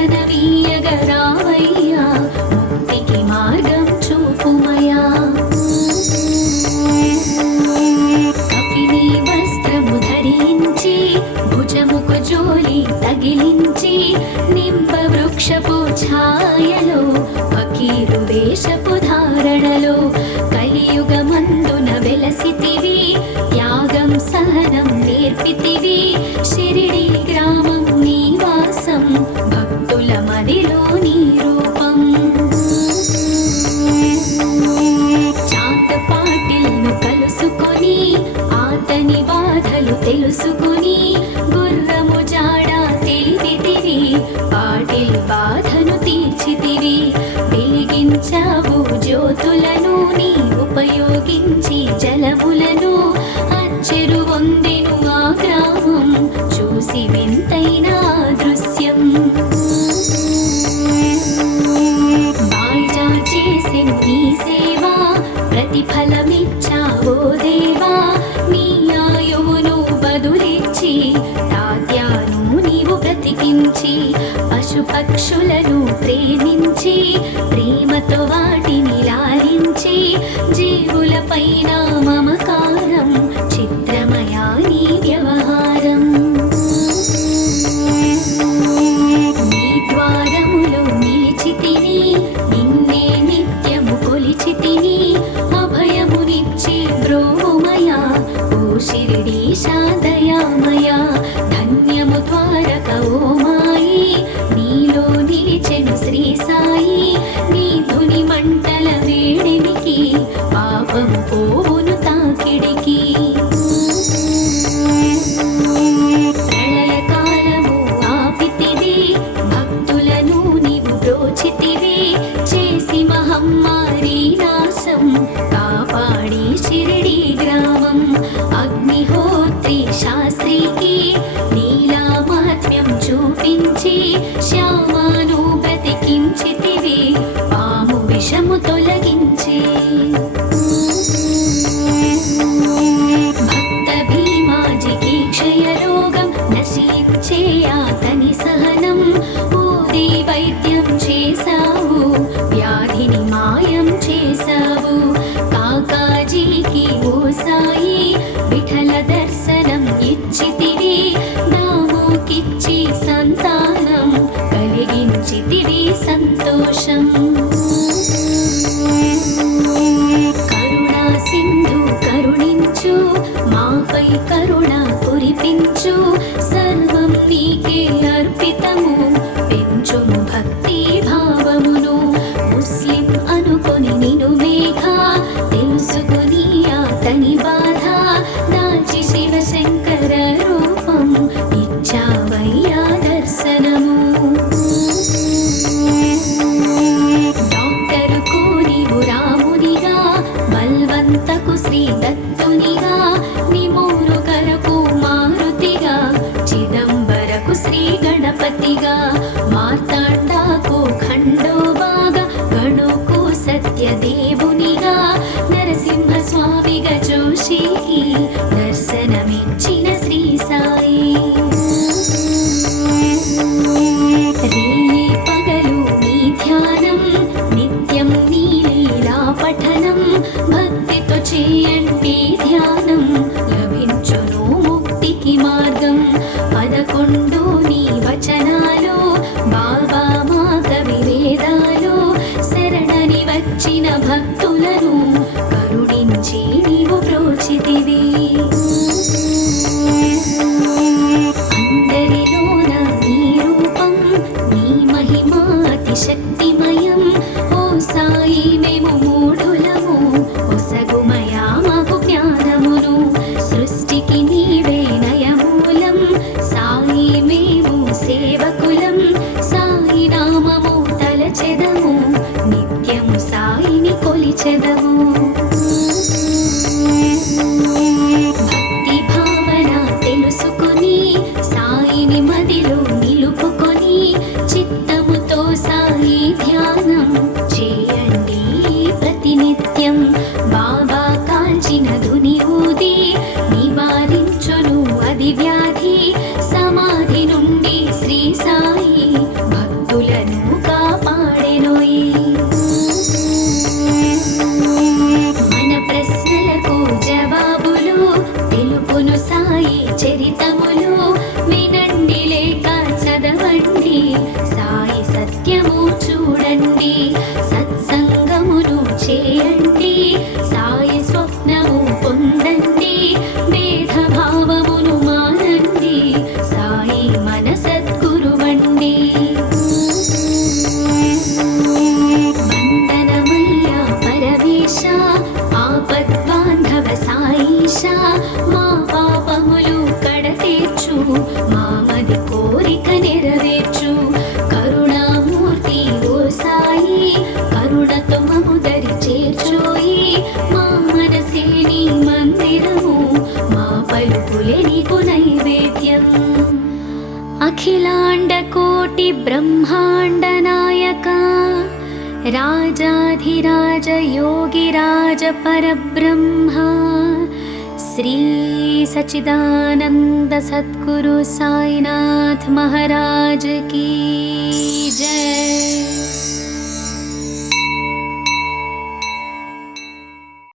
దర్శనమీయగరావయ్యా ముక్తికి మార్గం చూపుమయా కపిని వస్త్రము ధరించి భుజముకు జోలి తగిలించి నింబ వృక్షపు ఛాయలో పకీరు వేషపు ధారణలో కలియుగమందున వెలసితివి త్యాగం సహనం నేర్పితివి. そこに పక్షులను ప్రేమించి ప్రేమతో వాటిని లాలించి జీవులపైన మమకారం చిత్రమ తొలగించి వచ్చిన భక్తులను अखिलाण्डकोटिब्रह्माण्डनायका राजाधिराजयोगिराजपरब्रह्मा श्रीसच्चिदानन्दसद्गुरु साईनाथ महाराज की जय।